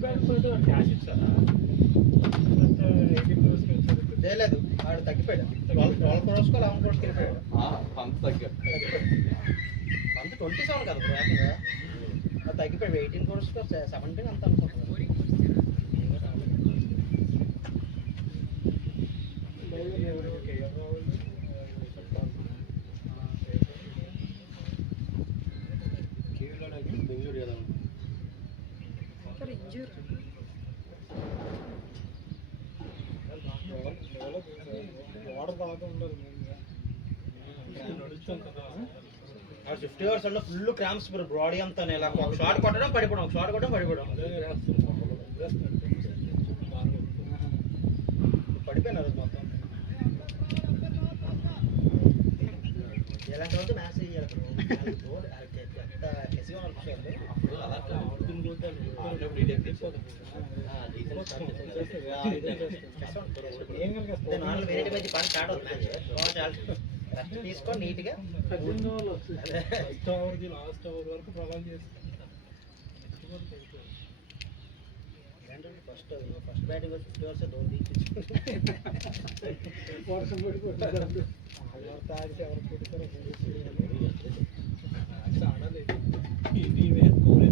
Cash ఇచ్చారా చేయలేదు వాడు తగ్గిపోయాడు 12 crores 11 crores వెళ్ళిపోయాడు పంత తగ్గాడు అంత 27 కదా బ్రో ఏకంగా అది తగ్గిపోయాడు 18 crores 17 అంత అనుకుంటున్నాను బెంగళూరు కదా వాటర్ తాగుతూ ఉండదు 50 hours లో ఫుల్ క్రాంప్స్ బాడీ అంతా ఇలా ఒక షాట్ కొట్టడం పడిపోవడం ఒక షాట్ కొట్టడం పడిపోవడం పడిపోయినారు మొత్తం ఎలాంటి వాళ్ళు మ్యాచ్ చేయాలి వెరైటీ మధ్య పని స్టార్ట్ అవుతుంది మ్యాచ్ తీసుకొని నీట్గా లాస్ట్ అవర్ వరకు ప్రొలాంగ్ చేస్తారు ఫస్ట్ బ్యాటింగ్ 50 hours ధోని వర్షం పడిపోతుంది తాగితే ఎవరు కొడతారో ఆడలేదు ఇవే స్కోర్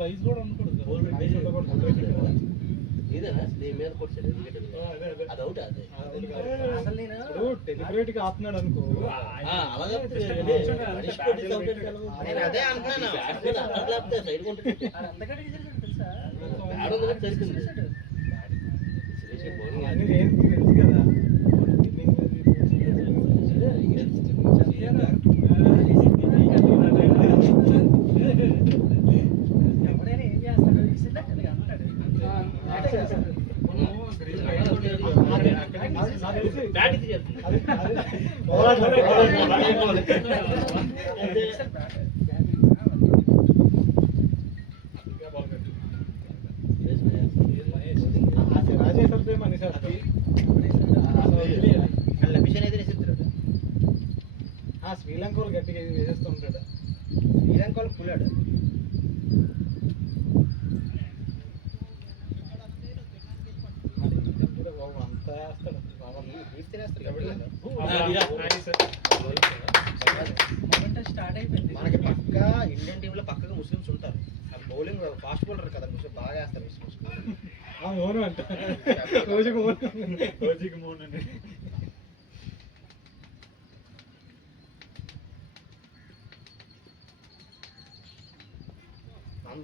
బైస్ కూడా అనుకోడు ఇదేనా నీ మీద కొట్టాడు అది అవుట్ అదే అసలు నేను డెలిబరేట్ గా ఆపుతున్నాడు అనుకో నేను అదే అంటున్నాను సైడ్ తెలుసు కదా ఎవడైనా ఏం చేస్తాడు శ్రీలంక వాళ్ళు గట్టిగా వేసేస్తూ ఉంటాడు శ్రీలంక వాళ్ళు పుల్లాడు అంతా వేస్తాడు మనకి పక్క ఇండియన్ టీంలో పక్కగా ముస్లిమ్స్ ఉంటారు బౌలింగ్ ఫాస్ట్ బౌలర్ కదా ముస్లిం బాగా వేస్తారు ముస్లిమ్స్ మోను అంట రోజుకి మోను అండి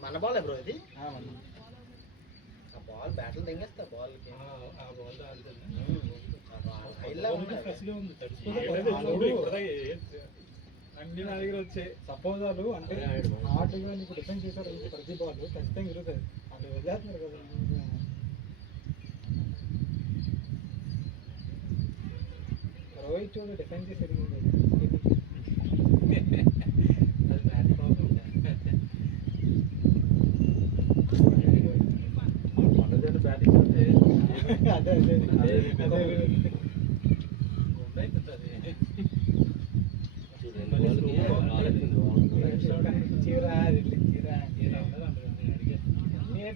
మన బాల్ బ్రో ఇది బాల్ బ్యాట్లు తెంగేస్తా బాల్ అన్ని నా దగ్గర వచ్చాయి సపోజ్ వాళ్ళు అంటే ఆటగా నీకు డిఫెన్స్ చేశారు ప్రతి బాల్ ఖచ్చితంగా ఇరుగుతుంది అంటే వదిలేస్తున్నారు కదా రోహిత్ చూడు డిఫెన్స్ చేసి ఎరిగింది అదే అదే అదే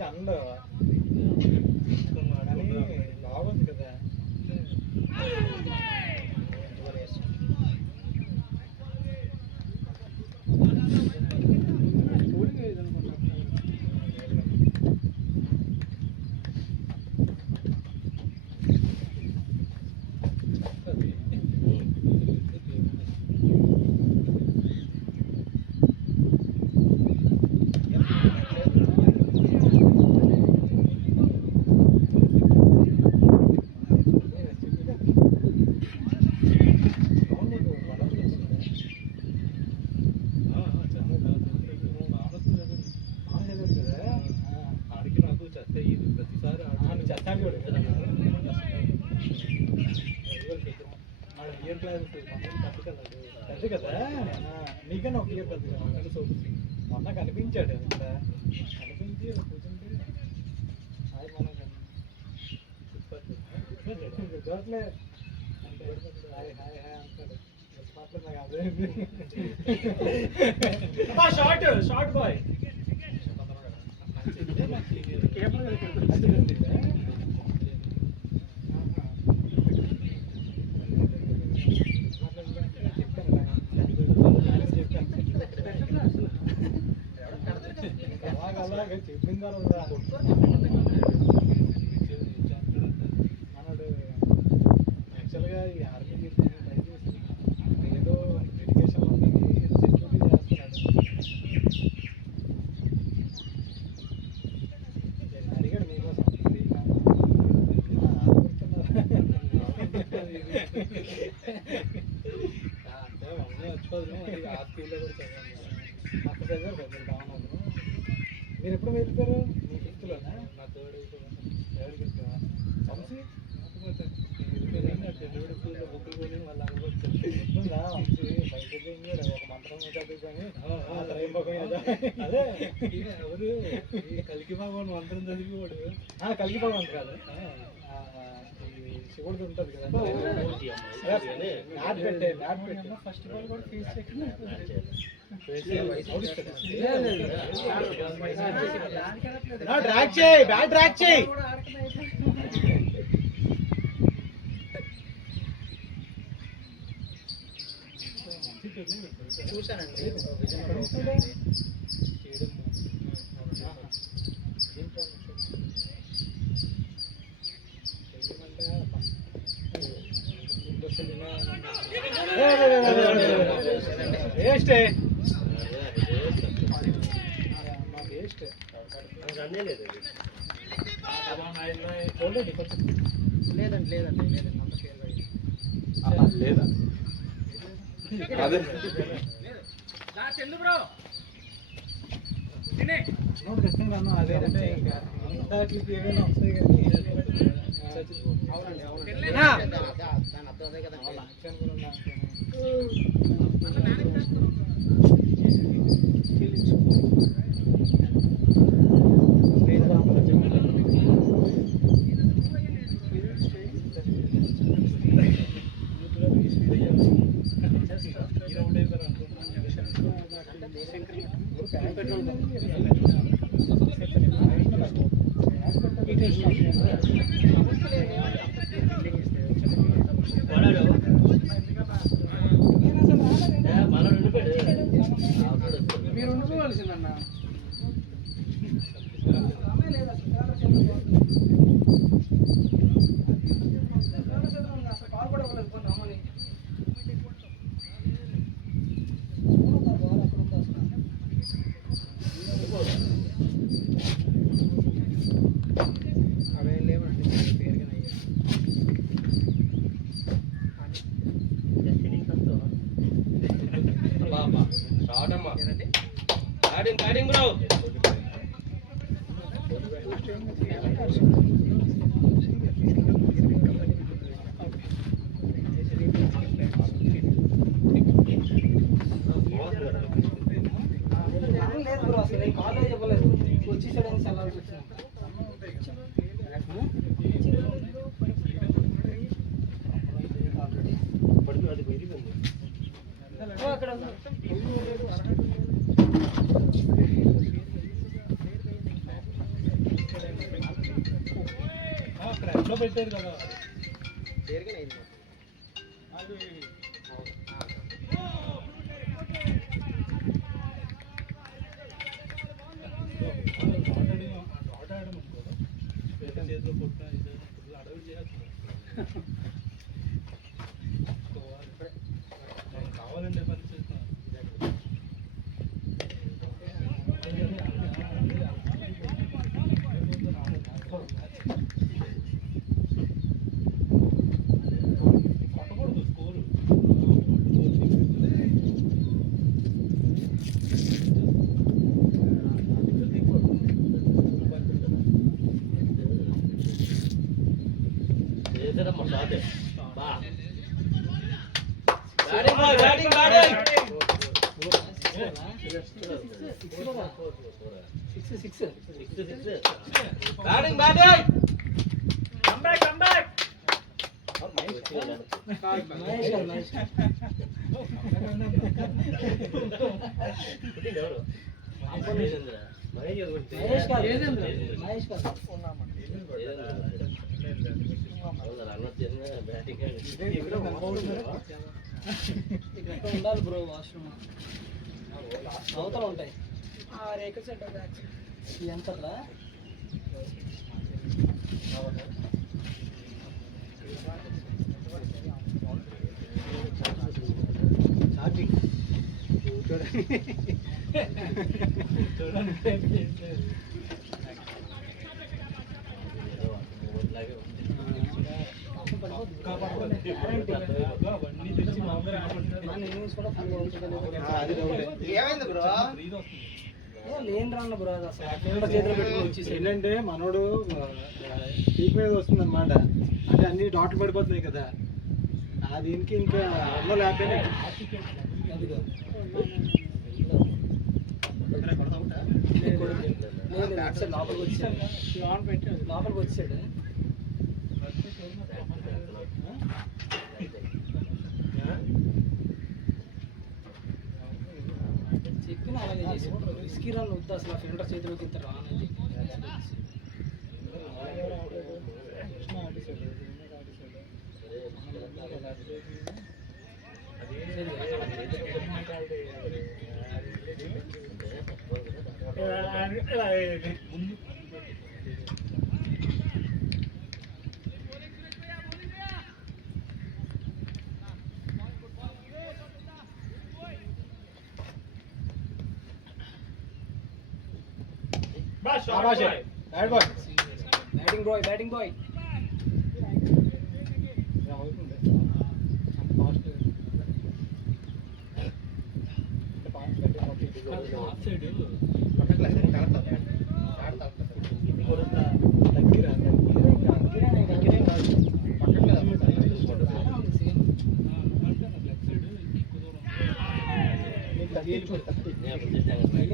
అండ కానీ బాగుంది కదా ఇయర్ క్లాస్ పెద్ద కదా నీకన్నా ఒక ఇయర్ పెద్ద తెలుసు మొన్న కనిపించాడు అంత కనిపించి కూర్చుంటే అది మనం గుర్తులే హాయ్ హాయ్ హాయ్ అంటాడు మాట్లాడు నాకు అదే షార్ట్ బాయ్ అలాగే చెప్పిన తర్వాత మనడు యాక్చువల్గా ఈ ఆర్మీ ట్రై చేసి ఏదో డెడికేషన్ ఉంటుంది సెక్యూరిటీ చేస్తున్నాడు అడిగాడు మీకోసం అంటే మమ్మీ వచ్చిపోదు ఆ స్కూల్లో కూడా చదివాను అక్కడ చదివారు కదా మీరు బాగున్నారు మీరు ఎప్పుడు వెళ్తారు మీ ఫిఫ్త్లోనా నా థర్డ్ వెళ్తావా వంశీ బుక్కులు కొని వాళ్ళ వంశీ బయట ఒక మంత్రం చదువుకొని అదే ఎవరు ఈ కలికి భగవాన్ మంత్రం చదివేవాడు కలికి భగవాన్ కాదు శివుడిది ఉంటుంది కదా నాట్ పెట్టే ఫస్ట్ ఆఫ్ ఆల్ కూడా ఫీజు డ్రాక్ చేయి బ్యాట్ డ్రాక్ చేయి చూశానండి వేస్ట్ లేదండి లేదండి లేదండి లేదా అదే నోట్ తెచ్చుకుంటాను అదేంటే ఇంకా వాటికి ఏమైనా వస్తాయి కానీ దాని అర్థం అదే కదండి మీరు ఉండిపోవాల్సిందన్నా అవే లేవండి పేరుగా బ్యాటింగ్ బ్రో లేదు బ్రో అసలు నేను కాలేజ్ ఇవ్వలేదు వచ్చేసాడని సెలవు వచ్చిన అక్కడ అక్కడ ఎట్లా పెట్టారు కదా పేరుగా అయింది చేతిలో పుట్టిన అడవి చేయచ్చు కావాలంటే పని చేస్తాను కొట్టకూడదు స్కోరు చేసేదమ్మా షాట్ బా బ్యాటింగ్ బ్యాటింగ్ మహేష్ గారు మహేష్ ఎవరు మహేష్ గారు మహేష్ గారు ఇక్కడ ఉండాలి బ్రో వాష్రూమ్ అవతల ఉంటాయి రేకుల సెట్ ఎంత ఏమైంది బ్రో లేని రాన్న బ్రో అది అసలు చేతిలో పెట్టుకుని వచ్చేసి ఏంటంటే మనోడు పీక్ మీద వస్తుంది అనమాట అంటే అన్ని డాట్లు పడిపోతున్నాయి కదా ఆ దీనికి ఇంకా అల్లో లేకపోయినా అదిగో లోపలికి వచ్చాడు లోపలికి వచ్చాడు చెప్పిన అలాగే చేసి విస్కీ రన్ వద్దు అసలు ఆ ఫిల్టర్ చేతిలోకి ఇంత రానని బ్యాటింగ్ బాయ్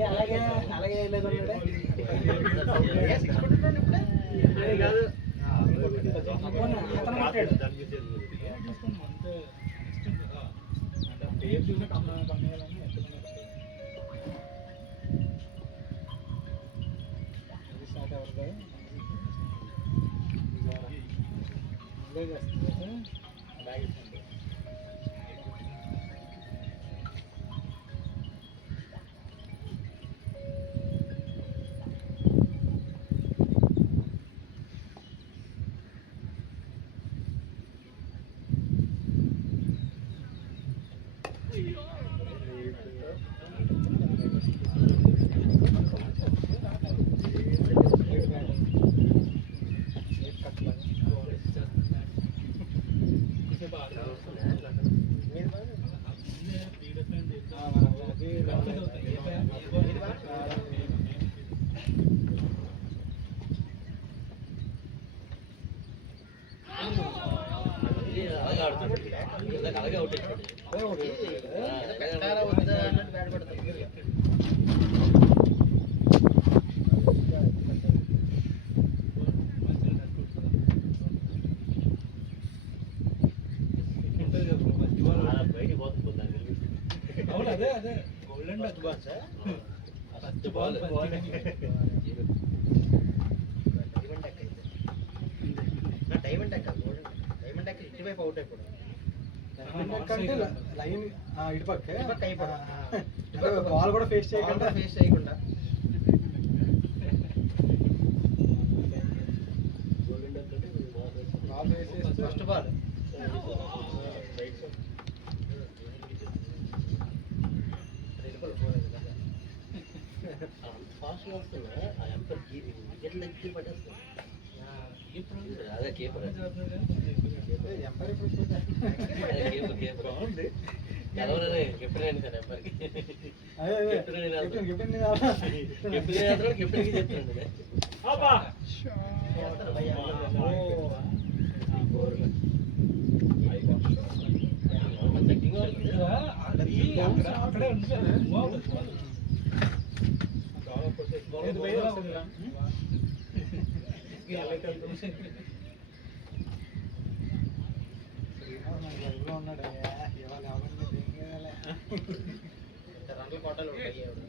అలాగే అలాగే అతను కొట్టాడు అలాగే అవుట్ బయటికి పోతుంది అవును అదే అదే golden Dutch ball first ball diamond deck diamond deck ఇటువైపు అవుట్ అయిపోయింది లైన్ ఇటు పక్క అయిపోయింది బాల్ కూడా ఫేస్ చేయకుండా ఫస్ట్ బాల్ ఫాస్ట్ వస్తున్నా ఆ ఎంపర్ వికెట్ లెక్కి పట్టేస్తున్నా అదే కీపర్ బాగుంది ఎవరైనా కెప్టెన్ సార్ ఎంపర్కి కెప్టెన్ కెప్టెన్కి చెప్తున్నాను అక్కడే లైవ్లో ఉన్నాడు ఇవాళ ఎవరిని దింగేయాలి. రంగుల కోటలు ఉంటాయి ఆవిడ.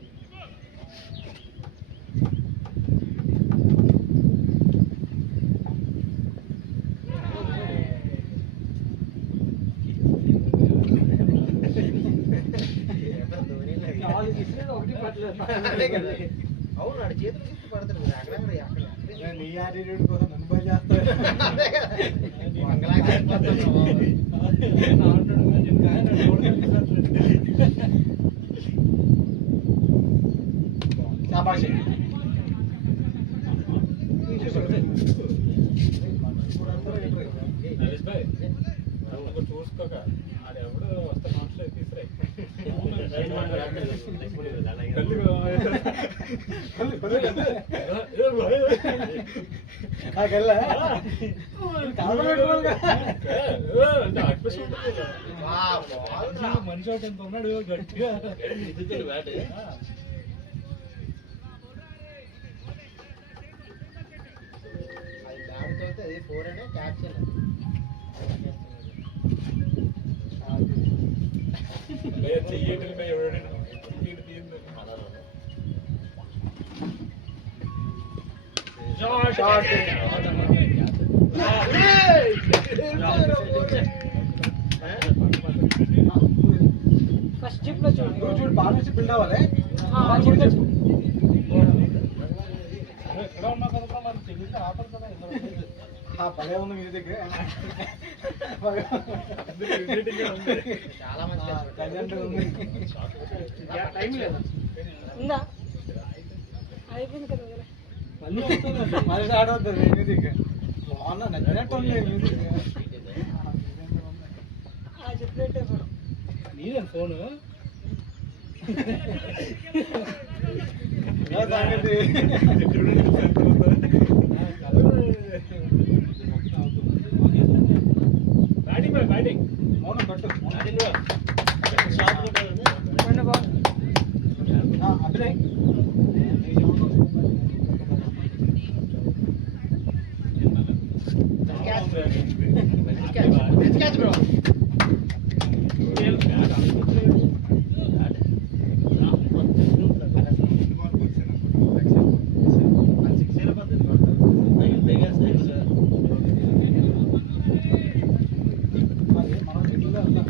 నాలుగు ఇసులు ఒకటి పట్టలేదు. అదే కదా. అవును ఆడు చేతులు గిఫ్ట్ పడతాడు కదా అక్కడ అక్కడ నీ యాటిట్యూడ్ కోసం నన్ను పని చేస్తాడు. అదే కదా. వంగలాగా అయిపోతున్నావు. శాబాష్. చూసుకోక ఆడెవడు వస్తే మాస్టర్ తీసుకురాయి మనిషి ఒకటి ఎంత ఉన్నాడు గట్టిగా. అది 4 అనే క్యాప్చర్. చెయ్యి ఎవడైనా ఫస్ట్ జిప్ లో చూడు బాగా బిల్డ్ అవ్వాలి. ఎక్కడ ఉన్నా కదా మరి తెలియదు ఆపరు కదా. భలే ఉంది మ్యూజిక్. చాలా మంచి టైం లేదా ఉందా అయిపోయింది కదా మళ్ళీ వస్తుంది. మళ్ళీ స్టార్ట్ అవుతుంది మ్యూజిక్. బాగున్నా నచ్చినట్టు ఉంది మ్యూజిక్. చెప్పినట్టే మనం నీదే ఫోను బ్యాటింగ్ మౌనం కట్టు. మొన్న బాగుంది అభినయ్ క్యాచ్ బ్రో. మనం చెట్లుగా వెళ్దాం.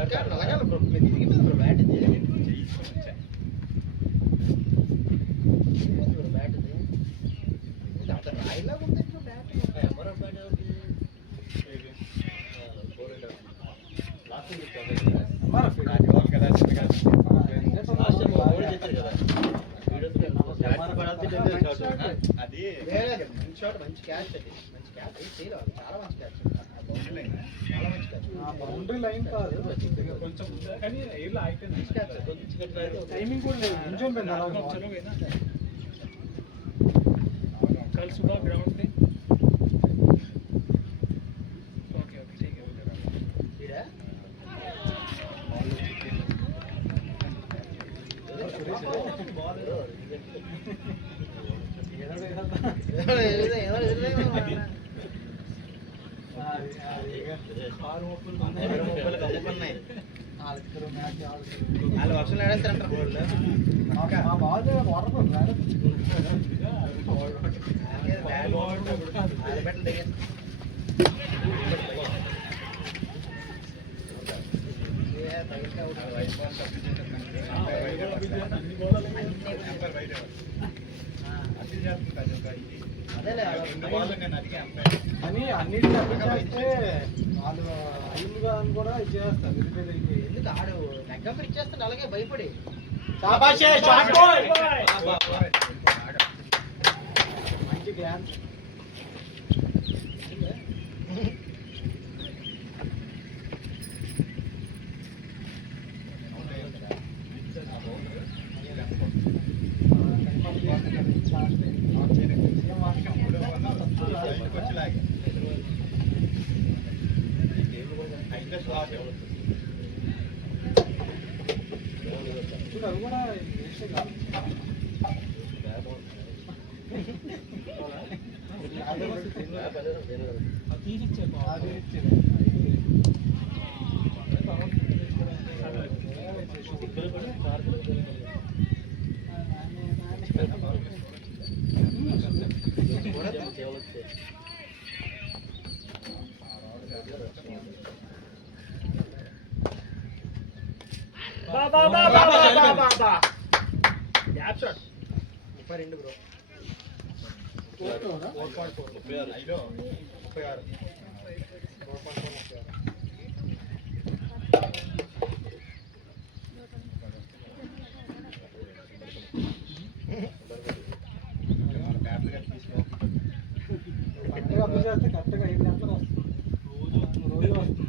ఇంకా నలగాలి బ్రో. మీరు దిగింది బ్రో బ్యాట్ ఇది. బ్యాట్ ఇది అంత రాయిలాగా ఉంది బ్రో బ్యాట్. అది మంచి షాట్, మంచి క్యాచ్ అది. మంచి క్యాచ్ చేయలేదు. చాలా మంచి క్యాచ్. చాలా మంచి క్యాచ్. బౌండరీ లైన్ కాదు కొంచెం కానీ ఏళ్ళు ఆగిపోయింది టైమింగ్ కూడా లేదు. కొంచెం పెద్ద कल सुबह ग्राउंड पे ओके ओके ठीक है ఈడ వాళ్ళు వర్షంలో ఆడేస్తారంటారు బాగా వాటర్ అని అన్నింటినీ అప్పించేస్తే వాళ్ళు అయ్యిందిగా అని కూడా ఇచ్చేస్తారు. ఎందుకు ఆడు నెగ్గంపర్ ఇచ్చేస్తాను అలాగే భయపడి. మంచి గ్లాన్స్. అవి కూడా వేస్ట్ కాదు. Gap shot 32 bro. 36. కరెక్ట్గా అప్లై చేస్తే కరెక్ట్గా 5 గంటలకు వస్తుంది. రోజు వస్తుంది.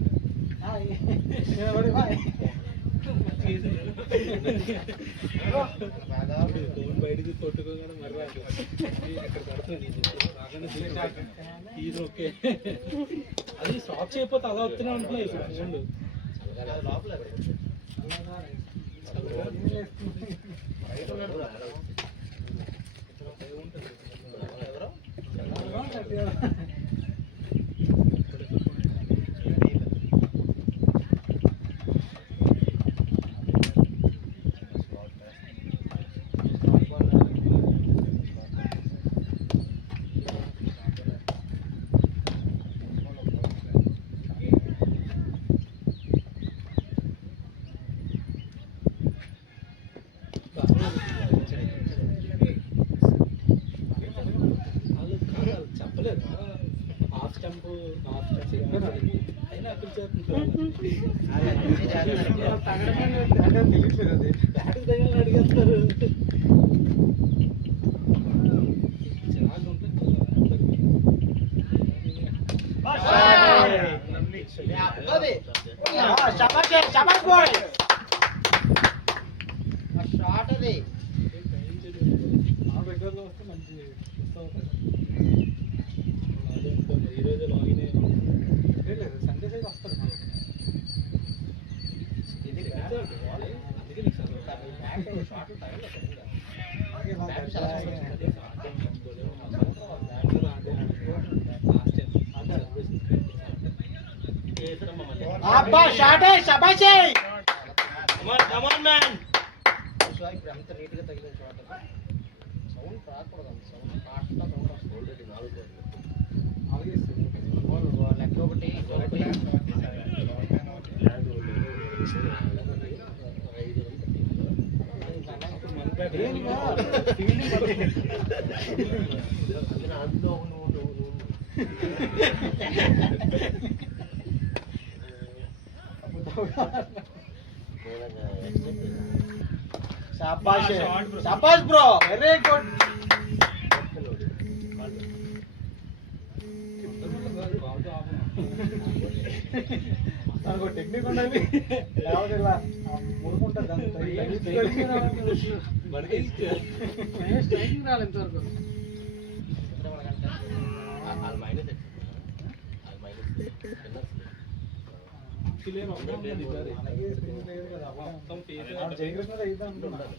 ఫోన్ బయటికి కొట్టుకోగానే మరి ఎక్కడ పడుతుంది ఇది ఓకే. అది స్టాప్ చేయకపోతే అలా వస్తూనే ఉంటున్నాయి ఇప్పుడు ఫోన్లు. లోపల చెప్పలేదు హాఫ్ స్టంప్ అయినా అక్కడ చేస్తున్నారు. తెలియట్లేదు అది బ్యాట్ తగిలిన అడిగేస్తారు. చిరాకు ఉంటుంది. షాబాష్ బాయ్. షాట్ అది నా దగ్గరలో వస్తే మంచి మిస్ అవుతుంది. ఈరోజు లాగిన్ లేదు సండే సైడ్ వస్తారు. ఇది అందుకే నీకు చదువు. షాట్ టైంలో అబ్బా షాటే షాబాషే. Come on man. ఇప్పుడు ఎంత నీట్గా తగిలిన షాట్. సౌండ్ రాకూడదు. సౌండ్ ఫాస్ట్గా సౌండ్ వస్తుంది. లెక్క ఒకటి शाबाश ब्रो वेरी गुड. దానికి ఒక టెక్నిక్ ఉండాలి. లేకపోతే ఇలా ముడుకుంటుంది దాన్ని స్ట్రైకింగ్ రాలి ఇంతవరకు. జయకృష్ణ అయితే అంటున్నారు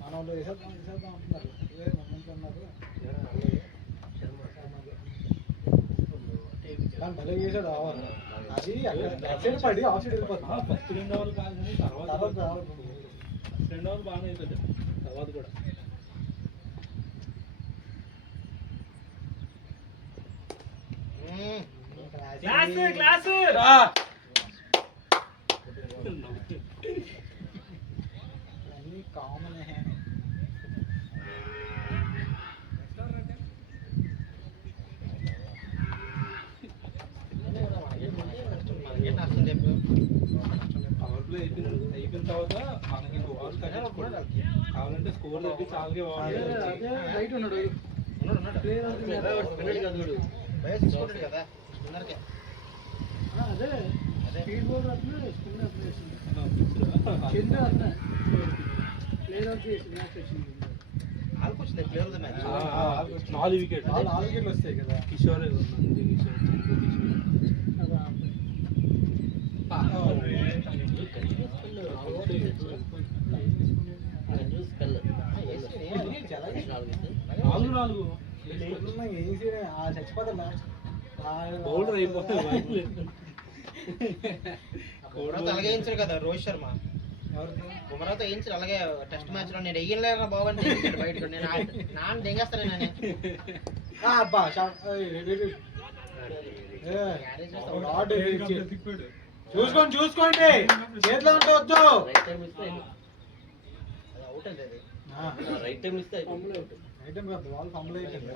మన వాళ్ళు వేసేద్దాం అంటున్నారు. కానీ భలే చేసాడు రావాలి. అది అక్కడ పడి ఆఫ్ సైడ్ వెళ్ళిపోతుంది. ఫస్ట్ 2 ఓవర్లు కాదు కానీ తర్వాత రావాలి. 2 ఓవర్లు బాగానే అవుతుంది తర్వాత కూడా. క్లాస్ అన్నీ కామన్. పవర్ ప్లే అయిపోయిన తర్వాత మనకి ఓవర్ కావాలంటే స్కోర్ తగ్గి చాలుగా రైట్ ఉన్నాడు. కదా అదే స్పీడ్ బోర్డ్ వస్తుంది ఆల్కొచ్చింది ప్లేయర్ ఆఫ్ ద మ్యాచ్. 4 వికెట్లు వస్తాయి కదా. కిషోర్ అలాగే నాలుగు నాలుగు వేసి చచ్చిపోతా బౌలర్ అయిపోతుంది. బుమ్రాతో అలాగే వేయించారు కదా రోహిత్ శర్మ. బుమ్రాతో వేయించారు అలాగే టెస్ట్ మ్యాచ్ లో. నేను వెయ్యలేరా బాబు అని తెగించాడు బయటకు. నేను నాన్న దెంగేస్తాను నేను. అబ్బా చూసుకోండి చూసుకోండి చేతిలో ఉంటే వద్దు. అది అవుట్ అండి అది. రైట్ టైం ఇస్తే ఐటమ్ కాదు వాళ్ళు ఫంబుల్ అయిపోయింది.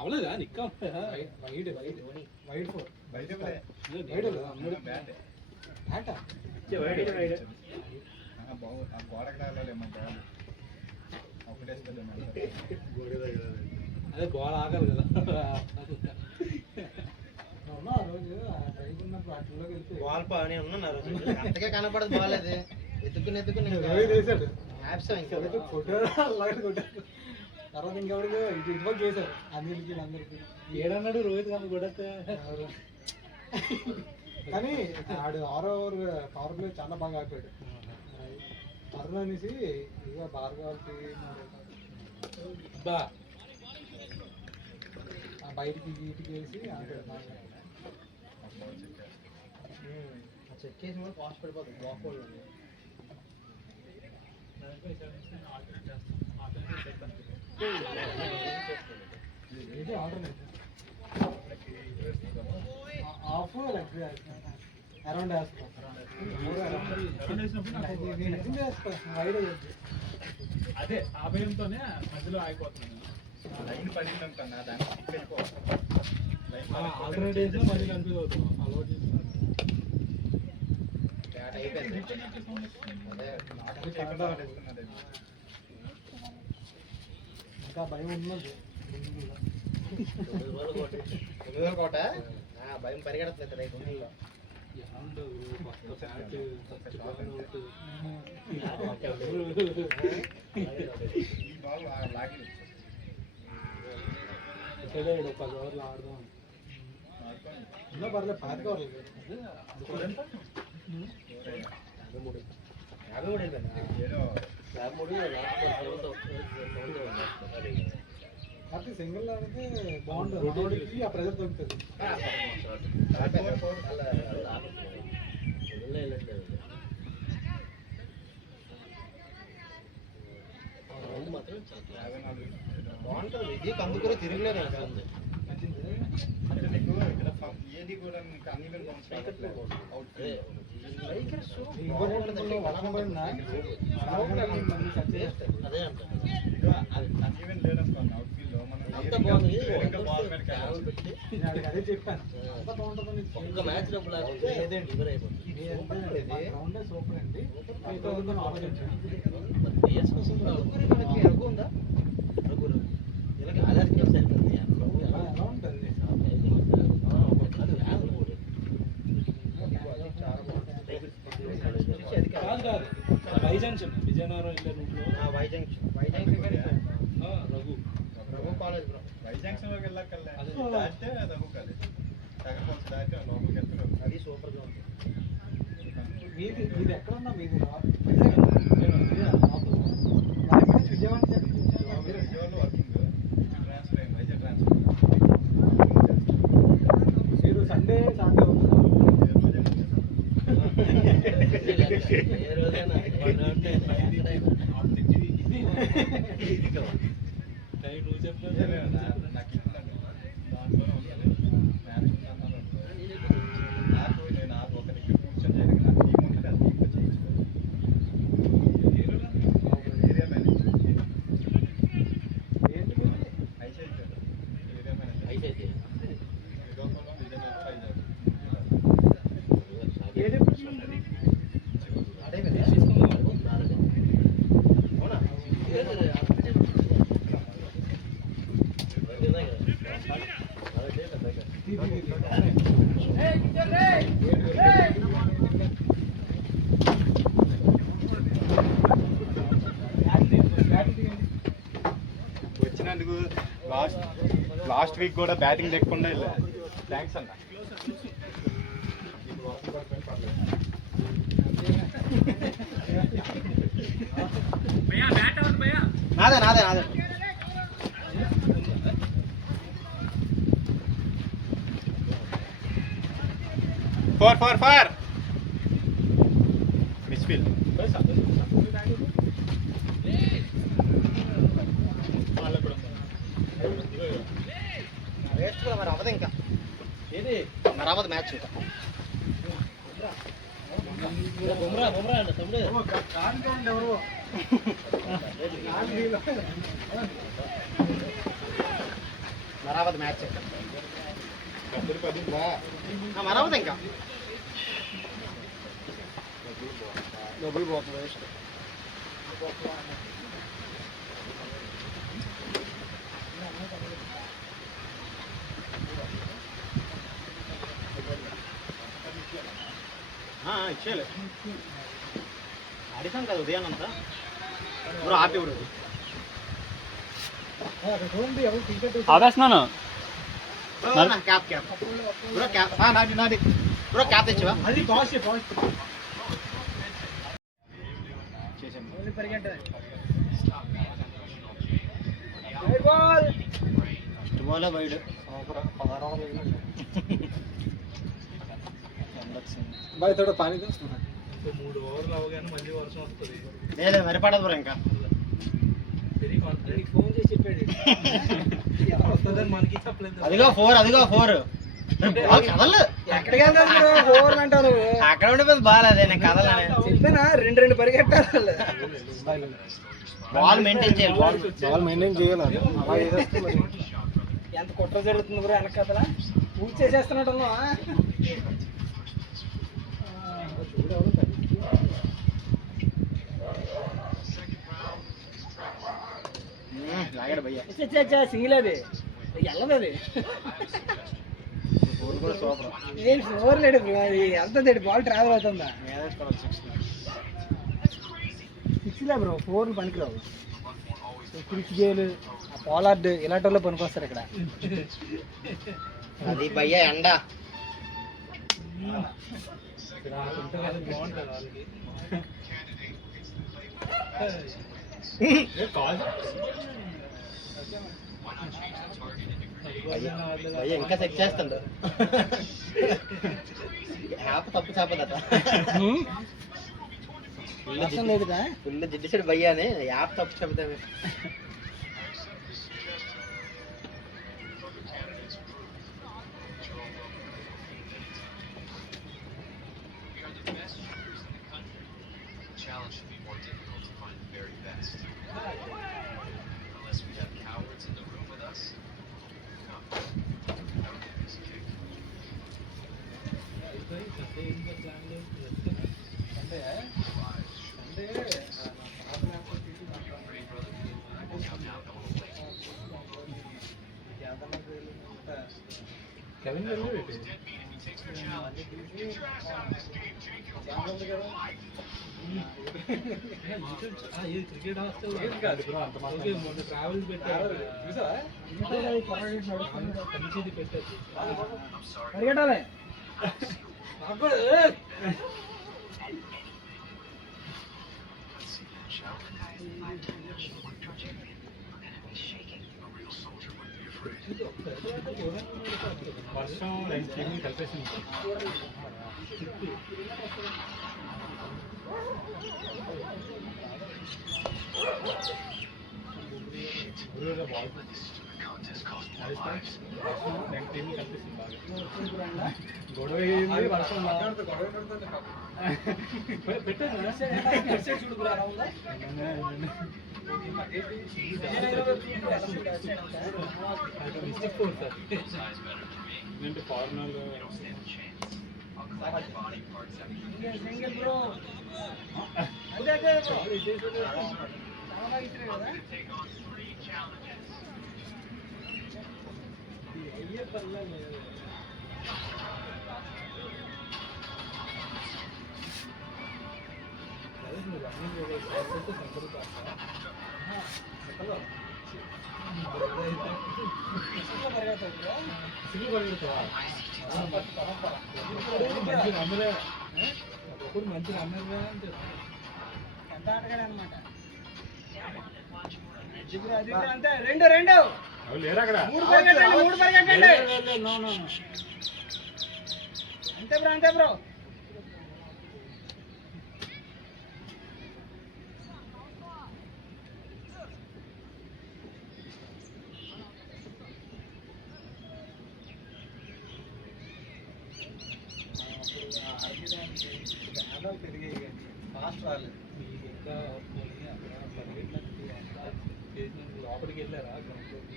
అవలేదా నిక్క వైడ్ ఫోర్ అదే బాల్ ఆగాలి కదా. రోజు డ్రైవ్ ఉన్నప్పుడు అట్లలోకి వెళ్తే బాల్ నేను ఉన్నాను ఆ రోజు. అంతకే కనపడదు బాల్ అది. ఎత్తుకుని వేసాడు యాప్స్ ఇంకా కొట్టారు అలాగే కొట్టారు. తర్వాత ఇంకెవరికి ఇటు ఇటువైపు చేశారు అందరికి అందరికి. ఏడన్నాడు రోహిత్ గారు కూడా. కానీ ఆడు 6 ఓవర్ పవర్ ప్లే చాలా బాగా ఆపాడు. అరుణ్ అనేసి ఇక భార్గవకి బా బయటికి వీటికి వేసి ఆపాడు బాగా. చెక్ చేసి కూడా పాస్ పడిపోతుంది బ్లాక్ వాళ్ళు. ఇది ఆల్టర్నేట్ ఆఫ్ లైక్ అరౌండ్ వేస్తాం వైడ్ అయ్యొద్దు. అదే ఆ భయంతోనే మధ్యలో ఆగిపోతున్నాను. ఆల్టర్నేట్ మళ్ళీ కన్ఫ్యూజ్ అవుతాం. అలవాటు చేస్తున్నారు. బ్యాట్ అయిపోయింది. ఇంకా భయం ఉన్నది. 9 కోట భయం పరిగెడుతుంది రైతు గుండెల్లో. ఒక 10 ఓవర్లు ఆడదాం. ఇంకా పర్లేదు 5 ఓవర్లు. 53 వెళ్ళిపోయింది. కాబట్టి సింగిల్ ఆడితే బాగుంటుంది. మనోడికి ఆ ప్రెజర్ దొరుకుతుంది. బాగుంటుంది. ఇది కందుకూర తిరగలేదు ఇంకా. అదే చెప్పాను అంత బాగుంటుంది. సూపర్ అండి. ఆలోచించండి. మనకి రఘు ఉందా? ఎలా ఉంటుంది? కాదు కాదు వైజంక్షన్ విజయనగరం వెళ్ళే రూట్లో రఘు రఘు కాలేజ్ బ్రో. అది సూపర్ గా ఉంది. ఇది ఎక్కడున్నా మీది విజయవాడ మీరు సండే సాటర్డే నువ్వు చెప్పిన ఇచ్చినందుకు. లాస్ట్ వీక్ కూడా బ్యాటింగ్ లేకుండా వెళ్ళా. థ్యాంక్స్ అన్న. నాదే నాదే నాదే 4 మిస్ఫీల్. మరి అవ్వదు ఇంకా ఏది మరి అవ్వదు మ్యాచ్ ఇంకా బుమ్రా అండి తమ్ముడు మరావత్ మ్యాచ్ మరావత్ ఇంకా డబ్బులు పోతుంది వేస్ట్. ఇచ్చేయలే అడిగాం కదా ఉదయాన్నంతా బ్రో ఆపి బ్రో ఆవేస్తున్నాను. క్యాప్ క్యాప్ బ్రో క్యాప్ నాది బ్రో క్యాప్ తెచ్చివా అది పాస్ ఫస్ట్ బాల్ వైడ్ भाई थोड़ा पानी दो 3 ఓవర్లు అవగానే మళ్ళీ వర్షం వస్తుంది. లేదు మరి పడదు బ్రో ఇంకా ఫోన్ చేసి చెప్పాడు వస్తుందని మనకి చెప్పలేదు. అదిగో 4 బాల్ కదలదు ఎక్కడికి వెళ్తావు 4 అంటావు నువ్వు అక్కడ ఉండిపోయింది బాల్ అదే నేను కదలనే చెప్పినా 2 పరిగెట్టాలి బాల్ మెయింటైన్ చేయాలి బాల్ మెయింటైన్ చేయాలి. ఎంత కుట్ర జరుగుతుంది బ్రో వెనక కదలా పూజ చేసేస్తున్నట్టు లాగాడు భయ్యా సింగిల్ అది వెళ్ళదు అది కూడా సూపర్ ఏం ఓవర్ లేడు బ్రో అది ఎంత బాల్ ట్రావెల్ అవుతుందా 6 బ్రో 4 పనికిరావు క్రిక్ గేలు పోలార్డ్ ఇలాంటి వాళ్ళు పనికొస్తారు ఇక్కడ అది భయ్యా ఎండ బాగుంటుంది వాళ్ళకి. భయ్యా ఇంకా చెక్ చేస్తాడు హ్యాప్ తప్పు చేపదట ఫుల్ జిడ్డిసాడు భయ్యా అని యాప్ తప్పు చెబుతామే కెవిన్ క్రికెట్ హాస్టల్ కాదు బ్రో అంత మొన్న ట్రావెల్ పెట్టారు పెట్టచ్చు పరిగెట్టాలి వర్షం కలిపేసింది. గొడవ అయింది వర్షం పెట్టాను ఫార్మల్ ఒకప్పుడు మంచిగా అమ్మేదా అంటే పెద్ద ఆటగాడే అనమాట. అంతే రెండు రెండు లేరు అక్కడ. మూడు పరిగెట్టండి అంతే బ్రో పెరిగాయి కానీ ఫాస్ట్ రాలేదు. మీకు ఇంకా పోయి అక్కడ పరిగెట్టినట్టు అంతా చేసినట్టు లోపలికి వెళ్ళారా గ్రౌండ్లోకి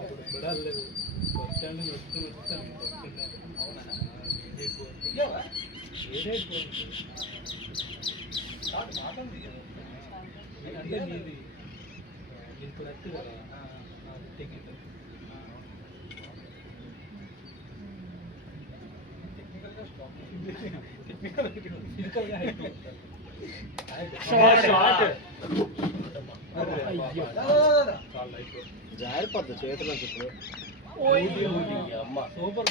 అప్పుడు పడాలేదు. బస్ స్టాండ్ వస్తాను బస్ స్టాండ్ అవునా అంటే మీది ఇప్పుడు వచ్చి కదా టికెట్ ఫిజికల్గా జారిపోద్ది చేతిలో ఇప్పుడు. సూపర్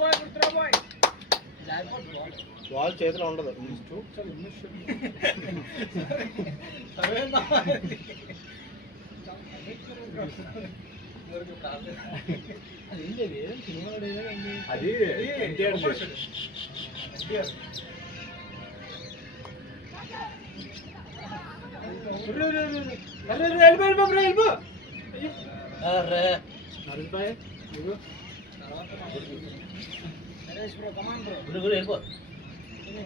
బాయ్ గుర్తురా బాయ్ బాల్ చేతిలో ఉండదు. అదేంటి సినిమా అది ఎన్టీఆర్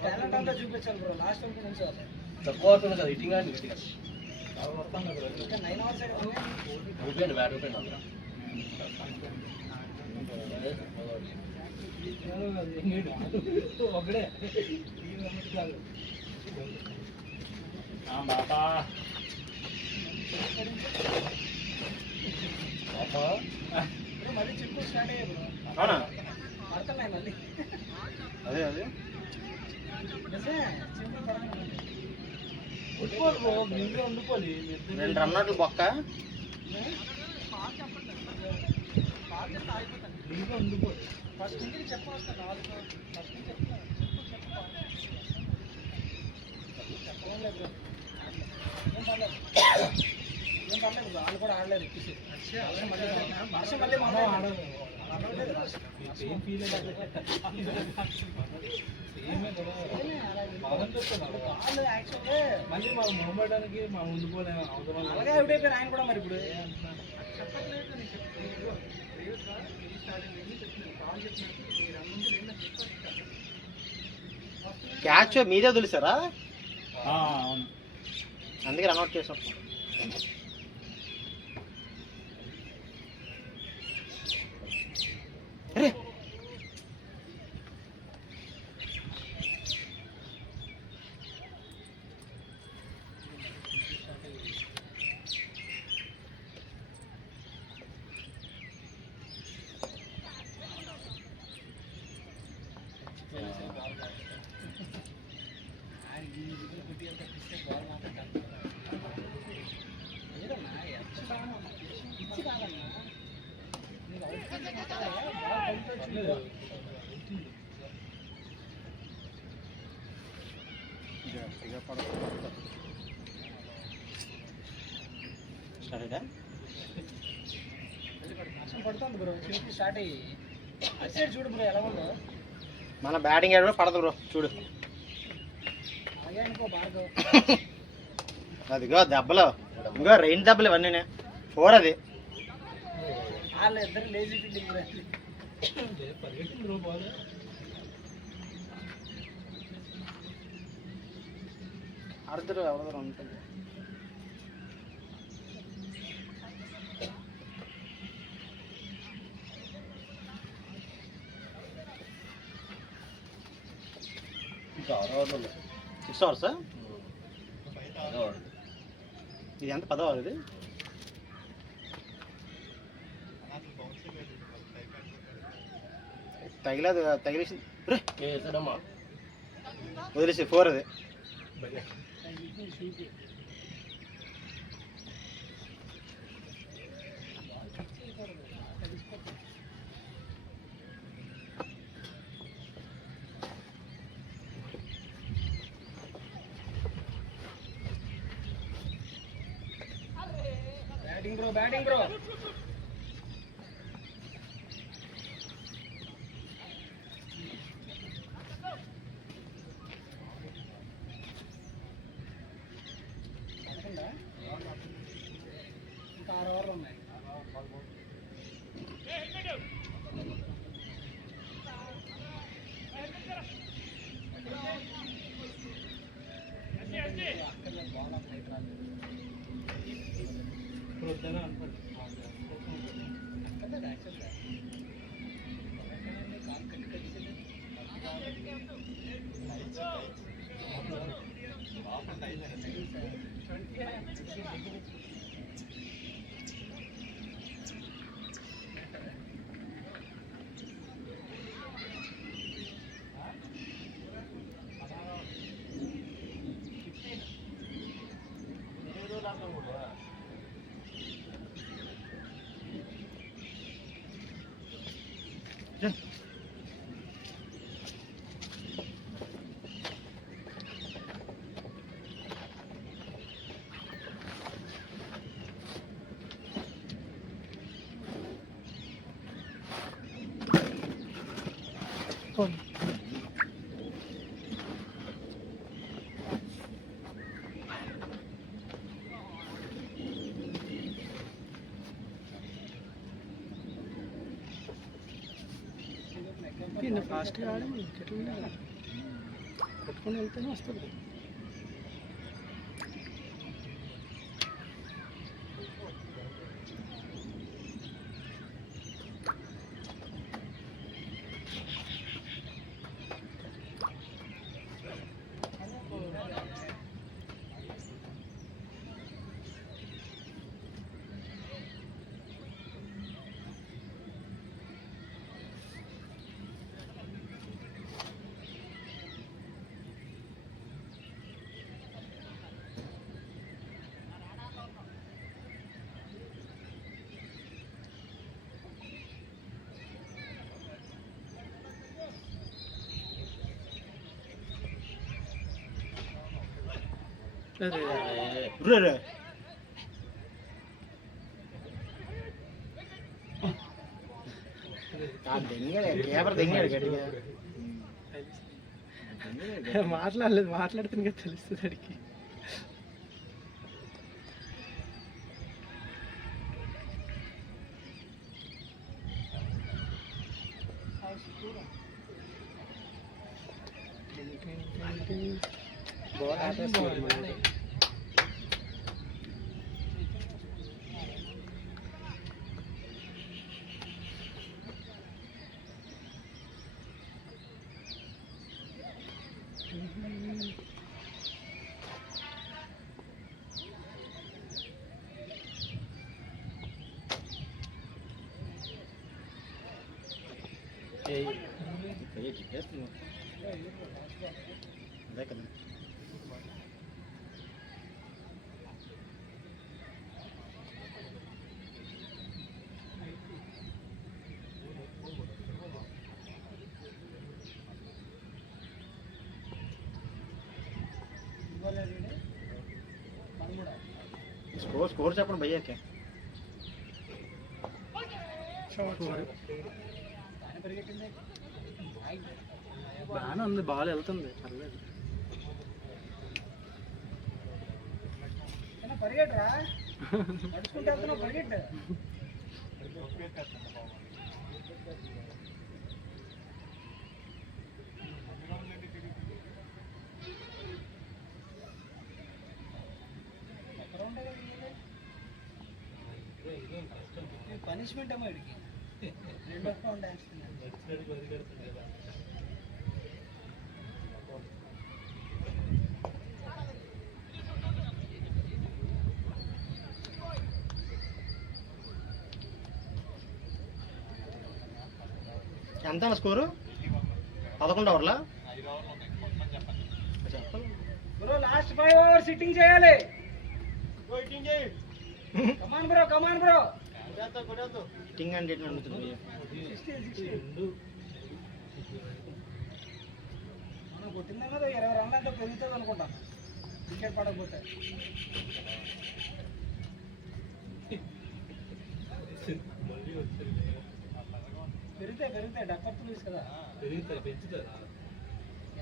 టాలెంట్ అంతా చూపించాలి బ్రో. లాస్ట్ వరకు నుంచి తక్కువ అవుతుంది కదా ఇటింగ్ అండి గట్టిగా. ఇంకా 9 అవర్స్ ఊపియండి బ్యాట్ ఊపియండి అందరూ. ఒకడే బాబా మళ్ళీ చిప్పు స్టార్ట్ అయ్యాయి బ్రో. అవునా? పడుతున్నాయి మళ్ళీ. అదే అదే నిజమే చిప్పు పడలేదు. ఫుట్బాల్ బ్రో మీరే వండుకోవాలి. 2 రన్నట్లు బొక్క. మీరే వండుకోవాలి. ఫస్ట్ నుంచి చెప్పవచ్చు 4 ఫస్ట్ నుంచి చెప్తాను. చెప్పలేదు బ్రో. ఏం పర్లేదు బ్రో. వాళ్ళు కూడా ఆడలేదు ఎక్కిసి. వర్షం మళ్ళీ ఆడలేదు ఏం ఫీల్ అయ్యారు సేమే కదా బాగుంది చెప్తున్నారు. వాళ్ళు యాక్చువల్గా మళ్ళీ మాకు మొహమ్మడానికి మా ఉండిపోలేము అవసరం అలాగే అవుట్ అయిపోయారు ఆయన కూడా. మరి ఇప్పుడు క్యాచ్ మీదే తులిసారా? అవును. అందుకే రన్అట్ చేసాం. అరే వర్షం పడుతుంది బ్రో. చేతి స్టార్ట్ అయ్యి అటు సైడ్ చూడు బ్రో ఎలా ఉందో. మన బ్యాటింగ్ ఏడో పడదు బ్రో చూడు. అలాగే అనుకో భార్గవ్. అదిగో దెబ్బలు, ఇంకో రెయిన్ దెబ్బలు ఇవన్నీ 4 అది. వాళ్ళు ఇద్దరు లేజీ ఫీల్డింగ్ పరిగెట్టింది రో బాల్. ఆడుతారు ఎవరు ఉంటుంది. ఇంకా 6 ఓవర్లు 6 అవర్సా? ఇది ఎంత 10వ ఓవర్ ఇది? తగిలేదు తగిలేసింది వదిలేసి 4 అది. బ్యాటింగ్ బ్రో ఇంకా 6 ఓవర్లు ఉన్నాయి. ఇప్పుడు వద్దనే అనుకోండి. ఫాస్ట్గా ఆడి ఎట్లా కొట్టుకొని వెళ్తేనే వస్తుంది. మాట్లాడలేదు, మాట్లాడుతున్నా తెలుస్తుంది అడిగి. అదే కదా స్కోర్ చెప్పండి భయ్యాకే. బాగానే ఉంది, బాల్ వెళ్తుంది, పర్లేదు. పరిగెట్టరా, నడుచుకుంటూ వెళ్తున్నావు, పరిగెట్టు. పనిష్మెంట్ అమ్మా ఇడికి 2 రౌండ్ వేస్తున్నాను. ఎంత స్కోరు? 11 ఓవర్లా? చెప్పాలి బ్రో లాస్ట్ 5 ఓవర్స్ సిట్టింగ్ చేయాలి. కమాన్ బ్రో టింగ్ అంటే ఎట్లా అడుగుతుంది 16 మనం కొట్టిందా కదా 20 రన్లు అంటే పెరుగుతుంది అనుకుంటా వికెట్ పడకపోతే. పెరుగుతాయి డక్కర్ తులీస్ కదా పెంచుతారా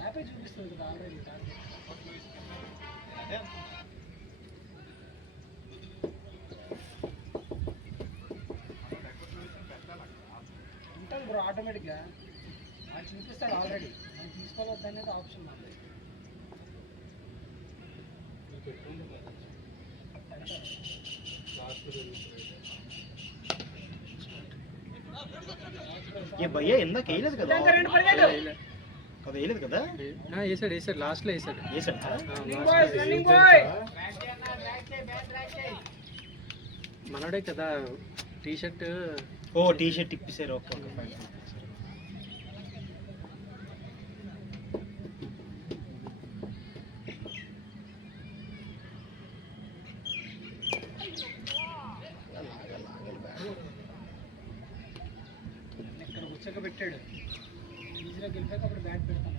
యాపే చూపిస్తుంది కదా ఆల్రెడీ ఉంటుంది బ్రో ఆటోమేటిక్గా అది చూపిస్తాడు ఆల్రెడీ మనం తీసుకోవద్దు అనేది ఆప్షన్ ఉంది. ఏ భయ్యా ఇందాక వేయలేదు కదా వేయలేదు కదా వేసాడు లాస్ట్లో వేసాడు. మనోడే కదా T shirt. O T shirt ఇప్పిసారు ఒక్కొక్క ఇక్కడ గుచ్చక పెట్టాడు ఈజీగా గెలిపాక అప్పుడు బ్యాట్ పెడతాడు.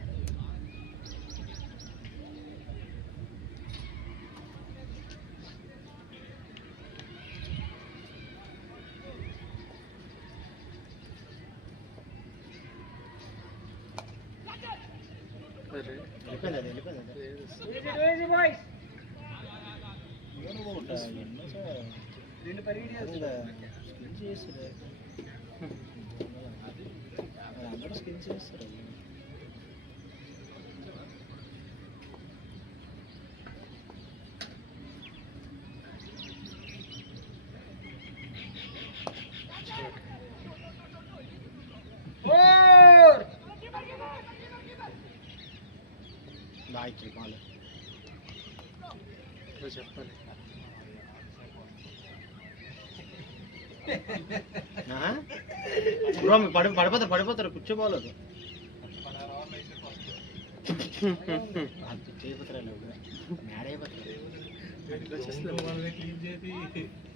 రెండు పరిగెడి అందరూ స్కిల్స్ చేస్తారు. గాయత్రి బాల్ చెప్పాలి. బ్రో పడిపోతారు కూర్చోబోలేదు చేయబోతారు మేడైపోతారు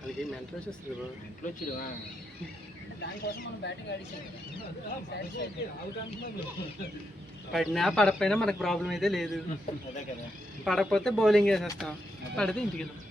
అలాగే మెంట్లో వచ్చేస్తుంది బ్రో. ఇంట్లో వచ్చి దానికోసం మనం బ్యాటింగ్ ఆడిసాం. పడినా పడకపోయినా మనకు ప్రాబ్లం అయితే లేదు. అదే కదా పడకపోతే బౌలింగ్ వేసేస్తాం, పడితే ఇంటికి వెళ్తాం.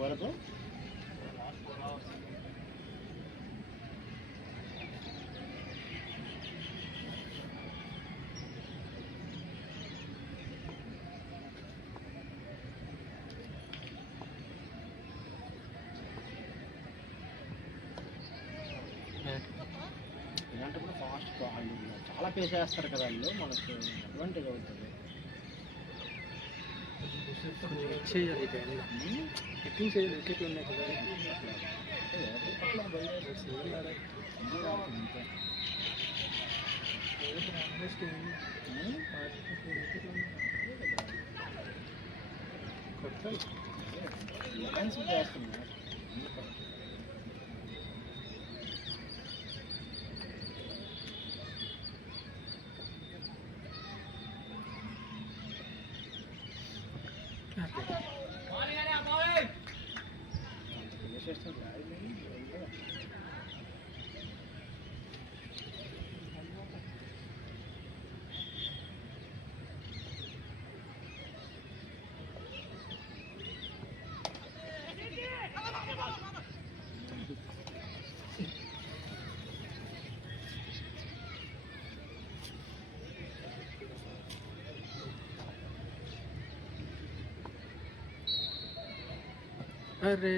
వరకు ఇలాంటప్పుడు ఫాస్ట్ వాళ్ళు చాలా పే చేస్తారు కదా వాళ్ళు, మనకు అడ్వాంటేజ్ అవుతుంది. చేయాలి హిట్టింగ్ చేయాలి. వికెట్లు ఉన్నాయి కదా. చేస్తున్నారు అరే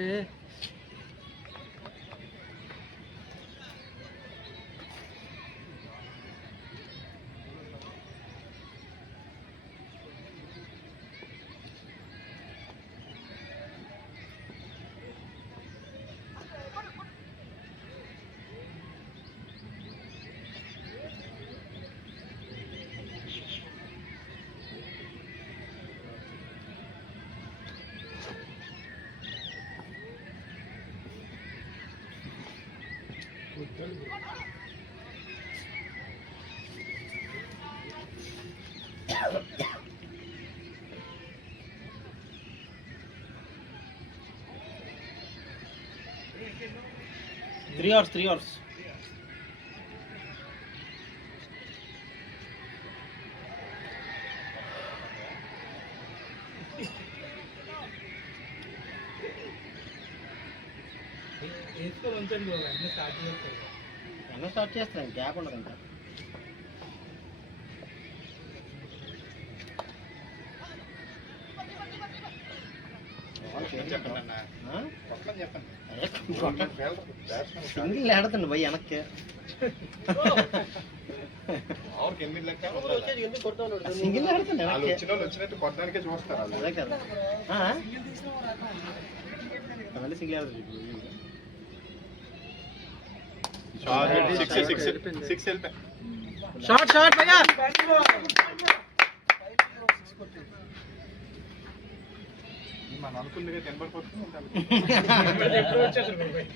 3 hours. వేసుకొని ఉంచండి బాబు, అన్నీ స్టార్ట్ చేస్తారు. ఎన్నో స్టార్ట్ చేస్తాను, గ్యాప్ ఉండదు ఇంకా. సింగిల్ ఆడుతుంది భయ్ వెనక్కి. సింగిల్ ఆడుతుంది వచ్చినట్టు కొట్టడానికే చూస్తారు వాళ్ళు. అదే కదా, మళ్ళీ సింగిల్ ఆడుతుంది. సిక్స్ వెళ్ళిపోయి షార్ట్ భయ్యా. మనం అనుకుంది కనబడిపోతుంది. ఎప్పుడు వచ్చేసారు బాబాయ్.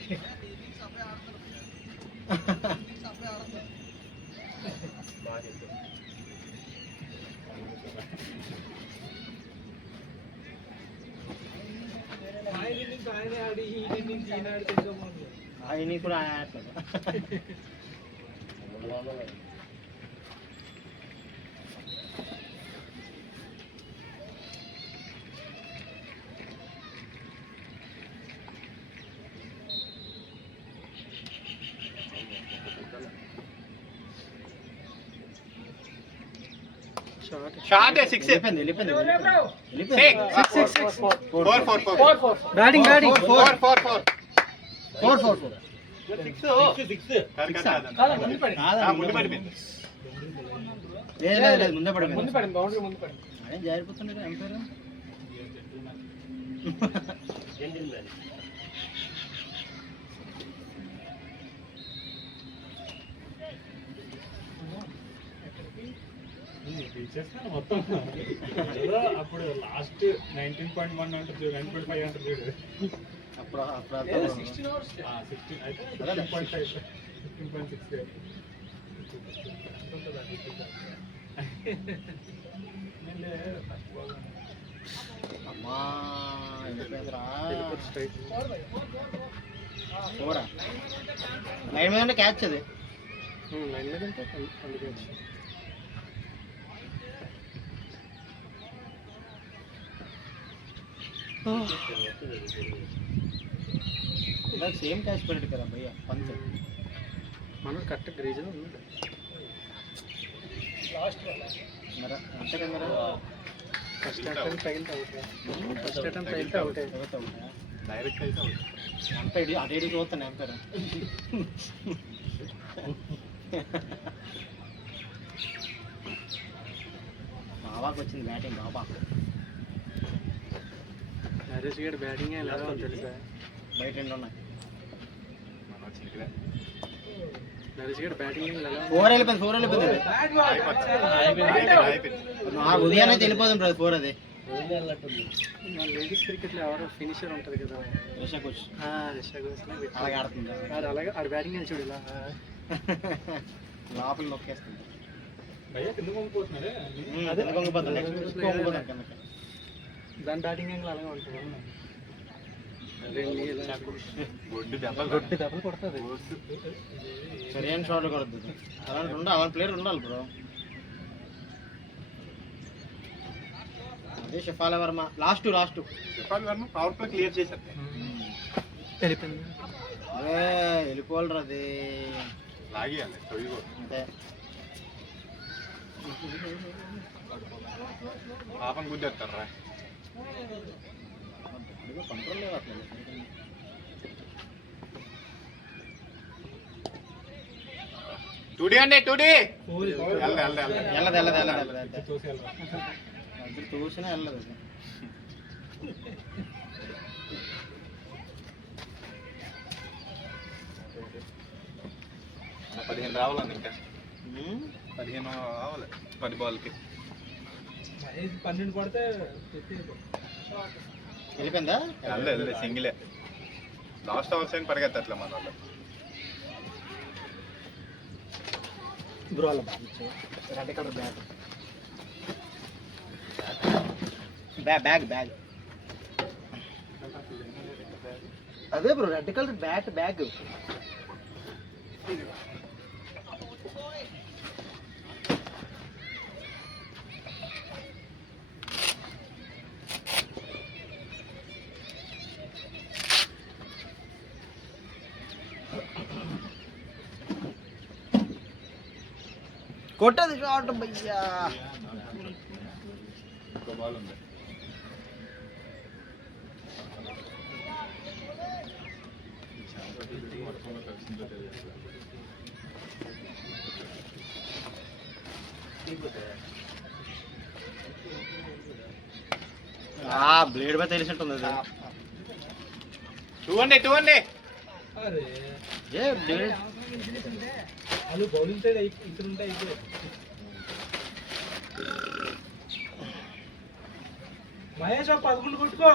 ఆయన ఇన్నింగ్స్ ఆయనే ఆడి, ఈ ఇన్నింగ్స్ ఈయన ఆడి తెలుసుకోమని. ఆయన కూడా ఆడట్లేదు. షార్ట్ 6 వెళ్ళిపోయింది. బ్యాటింగ్ 4 ముందు పడిపోయింది. లేదు ముందే పడింది. ముందు పడింది, బౌండరీ ముందు పడింది. ఆయన జారిపోతుండే ఎంపైర్. చేస్తాను మొత్తం. అప్పుడు లాస్ట్ 19.1 అంటారు, 9.5 అంటారు చూడు. అప్పుడు 16 hours 16 అయితే 15.5 15.6 అమ్మా వెళ్ళిపోయిందిరా. చూరా లైన్ మీద క్యాచ్ అది. లైన్ మీద ఉంటే అందుకే వచ్చి సేమ్ క్యాచ్ పడేది కదా భయ్య పంచ్. మనం కరెక్ట్ గ్రీజ్లో ఉన్నాడు. మరి అంతే కదా మరి. ఫస్ట్ అటెంప్ట్ తగిలితే అవుట్. డైరెక్ట్ అయితే అంత అటు చూస్తాను ఎంపైర్. బాబాకి వచ్చింది బ్యాటింగ్. బాబా నరేష్ గారి బ్యాటింగ్ ఎలా తెలుసా? బయట 2 ఉన్నాయి. నరేష్ గారి బ్యాటింగ్ ఎలా 4 వెళ్ళిపోయింది. ఉదయాన్నే వెళ్ళిపోతుంది బ్రదర్ 4 అది. మన లేడీస్ క్రికెట్లో ఎవరో ఫినిషర్ ఉంటుంది కదా, రిషా కోచ్ రిషా ఘోష్ అలాగే ఆడుతుంది. అలాగే ఆడు బ్యాటింగ్ చూడు ఇలా లోపల నొక్కేస్తుంది. భయ్యా కింద పంపిపోతున్నారే. అదే కొంగిపోతుంది. నెక్స్ట్ కొంగిపోతుంది కిందకి. దాని బ్యాటింగ్ యాంగిల్ అలాగే ఉంటుంది. గొడ్డు దెబ్బలు దెబ్బలు కొడుతుంది. సరైన షాట్లు కొడుతుంది. అలాంటి ప్లేయర్ ఉండాలి బ్రో. అదే షఫాల వర్మ లాస్ట్ చెప్పాలి వర్మ పవర్ ప్లే క్లియర్ చేశారు. వెళ్ళిపోయింది. అదే వెళ్ళిపోవాలి అది. లాగేయాలి అంతే. పాపం గుద్దేస్తారా. కంట్రోల్ లేదు అట్లా. టూడీ అండి టూడీ వెళ్ళదు. చూసి వెళ్ళరా. చూసినా వెళ్ళదు. పదిహేను రావాలండి ఇంకా 15 రావాలి 10 బాల్కి. 12 పడితే వెళ్ళిపోయిందా? వెళ్ళే సింగిలే లాస్ట్ అవర్స్ అయిన పరిగెత్తట్లే మన వాళ్ళు. బ్రో అలా రెడ్ కలర్ బ్యాగ్ అదే బ్రో రెడ్ కలర్ బ్యాగ్ కొట్టది షాట్ భయ్యా. ఇంకో బాల్ ఉంది. వర్షంలో కలిసిందో తెలియదు. బ్లేడ్ మీద తెలిసినట్టుంది అది. చూడండి అరే ఏ బ్లేడ్ వాళ్ళు బౌలింగ్ సైడ్ ఇక్కడ ఉంటే అయిపోయి మహేష్ 11 కొట్టుకో.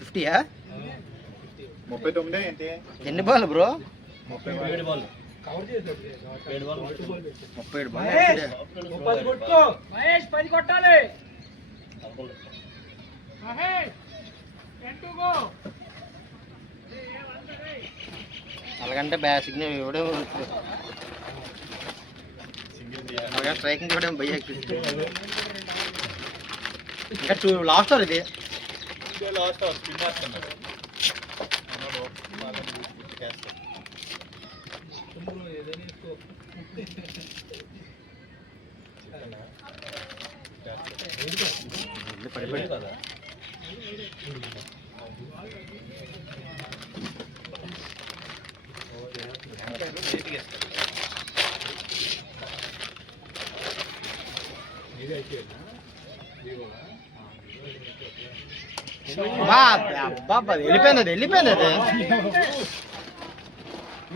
50యా? 39 ఏంటి? ఎన్ని బాల్ బ్రో? 37 బాల్. కవర్ చేశాడు 7 బాల్ 37 బాల్. మహేష్ 10 కొట్టుకో. మహేష్ 10 కొట్టాలి. మహేష్ 10 గో. అలాగంటే బ్యాట్ సిగ్నల్ ఇవ్వడం, అలాగే స్ట్రైకింగ్ ఇవ్వడం భయ్యా. ఇంకా లాస్ట్ ఓవర్ ఇది. లాస్ట్ స్పిన్ వేస్తున్నాడు. ఏదైనా ఎక్కువ పడిపోయి కదా. వెళ్ళిపోయింది అది.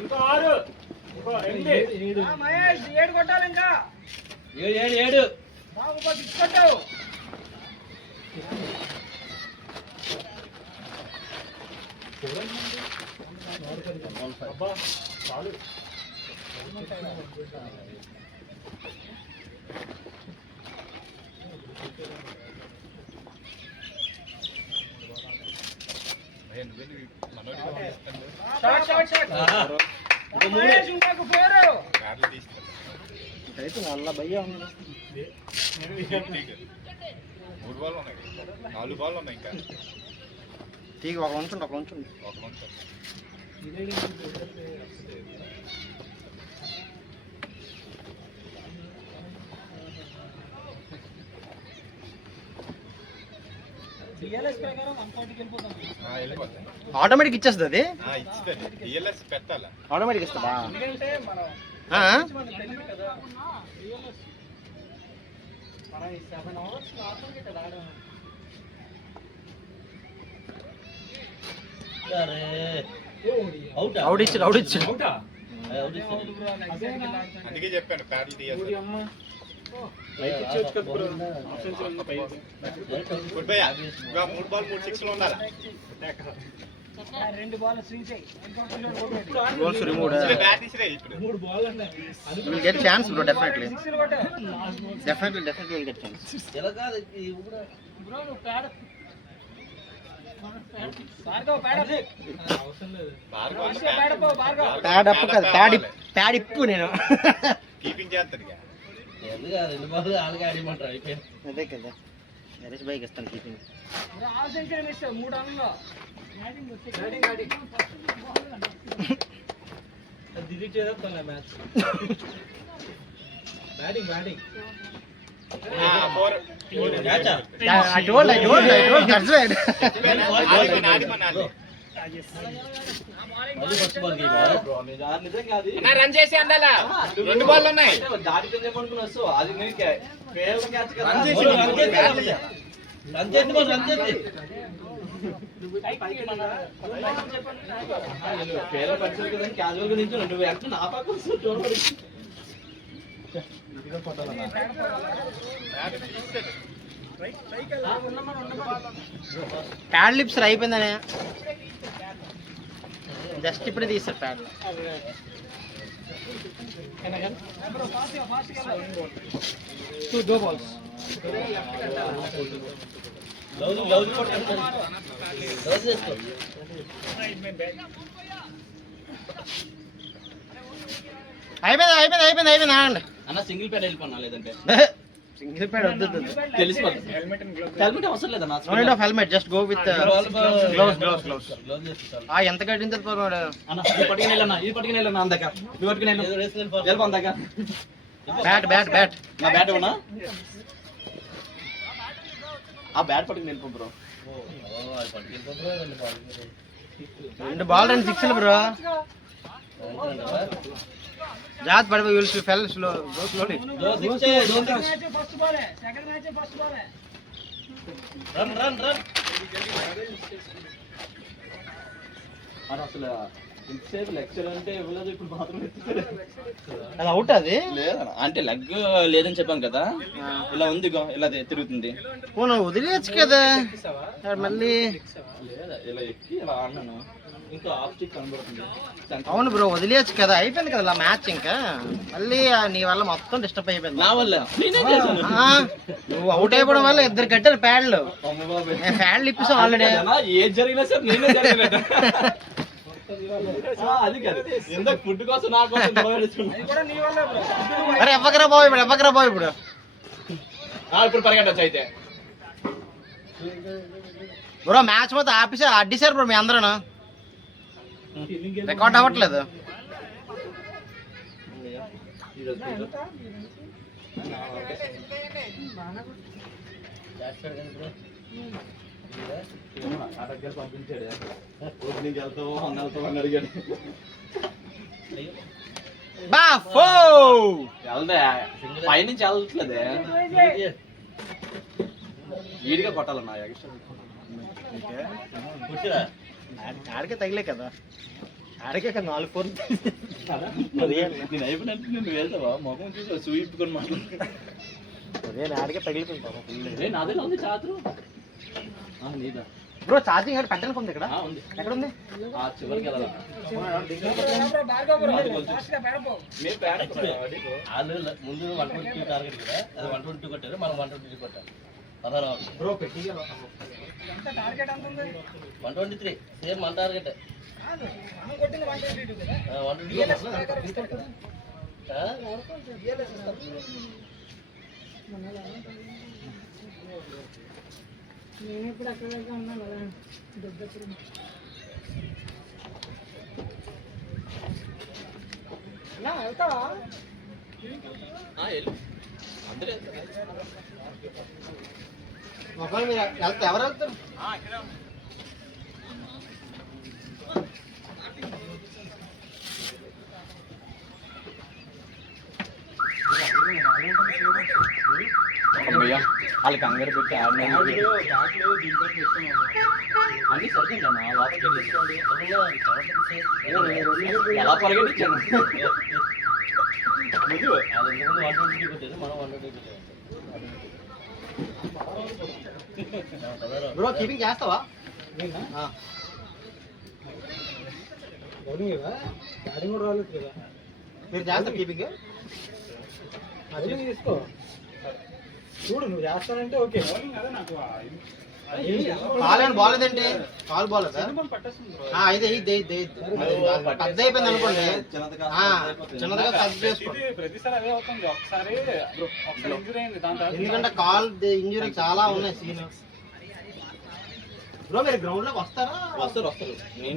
ఇంకా 6 7 మహేష్ 7 కొట్టాలి. ఇంకా 7 బాబు 6 కొట్టావు. అబ్బా చాలు. అయితే వాళ్ళ భయ్యా ఉంది. 3 బాల్ ఉన్నాయి, 4 బాల్ ఉన్నాయి ఇంకా. తీగ ఒక ఉంచండి. ఆటోమేటిక్ ఇచ్చేస్తుంది అది. ఇస్తుంది డిఎల్ఎస్ పెట్టాలా? ఆటోమేటిక్ ఇస్తుందా? ఎందుకంటే మనం తెలియదు కదా. మనం 7 hours ఆటోమేటిక్ రావడం. అవుట్ ఇచ్చాడు. అందుకే చెప్పాను ప్యాడ్లు తీయాలి. Good bye. 3 బాల్ 3 6 ఉండాలి. 2 బాల్ స్వింగ్ చేయి. Goals removed. బ్యాట్ తీసిరే ఇప్పుడు. 3 బాల్ ఉన్నాయి. You will get chance bro, definitely. Definitely will get chance. Bro నువ్వు ప్యాడ్ భార్గవ్ ప్యాడ్ అవసరం లేదు. ప్యాడ్ అప్పు కాదు, ప్యాడ్ ఇప్పు. నేను కీపింగ్ చేస్తాడు ఇక. అదే కదా, నరేష్ బైక్ ఇస్తాను కీపింగ్. డిలీట్ చేద్దాం match. Batting I told, that's right. Run చేసి అందాలా. 2 బాల్ ఉన్నాయి. ప్యాడ్ లిప్స్ అయిపోయిందనే జస్ట్ ఇప్పుడే తీస్తారు ప్యాడ్. అయిపోయింది ఆగండి. అన్న సింగిల్ ప్యాడ్ వెళ్ళిపోనా లేదంటే సింగిల్ ప్యాడ్ వద్దు. తెలిసిపోతుంది. హెల్మెట్ అవసరం లేదన్నా. No need of helmet, just go with gloves. ఎంత కట్టింది అన్న ఇది పట్టుకుని వెళ్ళన్నా, ఇది పట్టుకుని వెళ్ళన్నా అందాక. నువ్వు పట్టుకుని వెళ్ళిపో అందాక. బ్యాట్ నా బ్యాట్ ఇవ్వనా? ఆ బ్యాట్ పట్టుకుని వెళ్ళిపో బ్రో. 2 బాల్ 2 సిక్స్లు బ్రో. జాత్ పడిపోయి will fell slow go slowly. First ball second match first ball run అసలు ఇంతసేపు లెక్చర్ అంటే ఇవ్వలేదు, ఇప్పుడు మాత్రం అది అవుట్ అది లేదన్న. అంటే లెగ్ లేదని చెప్పాం కదా, ఇలా ఉంది ఇలా తిరుగుతుంది. నువ్వు వదిలేయచ్చు కదా మళ్ళీ. లేదా ఇలా ఎక్కి ఇలా అన్నాను, ఇంకా ఆఫ్ స్టిక్ కనబడుతుంది. అవును బ్రో వదిలేయచ్చు కదా, అయిపోయింది కదా మ్యాచ్. ఇంకా మళ్ళీ నీ వల్ల మొత్తం డిస్టర్బ్ అయిపోయింది. నా వల్ల నేనే చేశాను. నువ్వు అవుట్ అయిపోవడం వల్ల 2 కట్టారు ప్యాడ్లు. ప్యాడ్లు ఇప్పిస్తాం ఆల్రెడీ. ఏది జరిగినా సరే నేనే జరిగినట్టు. అది కాదు, ఎందుకు ఫుడ్ కోసం నా కోసం అరే ఎవ్వకరా బాబు ఇప్పుడు ఇప్పుడు పరిగెట్టచ్చు అయితే. బ్రో మ్యాచ్ మొత్తం అడ్డిసారు బ్రో మీ అందరూ. రికార్డ్ అవ్వట్లేదు. పంపించాడు ఓపెనింగ్ వెళ్తావు అని అడిగాడు. వెళ్దా పైనుంచి వెళ్ళట్లేదే, ఈడిగా కొట్టాలన్నా. ఆడికే తగిలే కదా, ఆడికే కదా 4 4. నేను అయిపోయినట్టు నేను వెళ్తావా మొహం చూసి చూయిప్పుకొని మాట్లాడు. అదే ఆడికే తగిలిపోయింది. నాదే ఉంది చాతురు. నీదా బ్రో ఛార్జింగ్ పెట్టడానికి ఉంది ఇక్కడ. ఉంది. ఎక్కడ ఉంది? చివరికి వెళ్ళాలి. ముందు 122 టార్గెట్ కదా, అది 122 కొట్టారు, మనం 122 కొట్టారు. 16 బ్రో పెట్టి ఎంత టార్గెట్ ఎంత ఉంది? 123 సేమ్ మన టార్గెట్. మనం కొట్టింది 122 కదా. 122 నేను ఇప్పుడు అక్కడ ఉన్నాను కదా దగ్గర. వెళ్తావా? ఒకవేళ మీరు వెళ్తే ఎవరు వెళ్తారు? వాళ్ళకి అందరు పెట్టి అన్ని సరిగ్గా ఎలా పరిగెట్టించాను. బ్రో కీపింగ్ చేస్తావా? బౌలింగ్ కదా, బ్యాటింగ్ కూడా రాలేదు కదా. మీరు చేస్తారు కీపింగ్? అది తీసుకో చూడు, నువ్వు చేస్తానంటే ఓకే. కాల్ అని బాలేదండి, కాల్ బాలేదా? అయితే పెద్ద అయిపోయింది అనుకోండి, చిన్నదిగా కట్ చేసుకోండి. ఎందుకంటే కాల్ ఇంజురీ చాలా ఉన్నాయి సీన్. బ్రో మీరు గ్రౌండ్ లోకి వస్తారా? వస్తారు నేను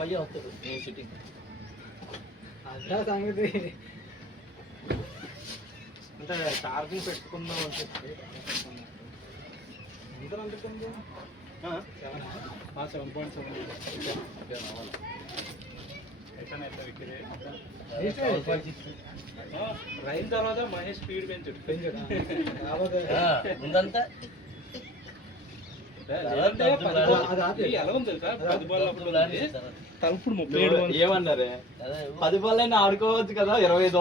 భయ్య వస్తారు. నేను సిట్టింగ్ అదా సంగతి. అంటే ఛార్జింగ్ పెట్టుకుందాం అంటే రైన్ తర్వాత మహేష్ స్పీడ్ పెంచాడు. ముందంతా తలుపుడు 37 ఏమన్నారే 10 బాల్ అయినా ఆడుకోవచ్చు కదా, 25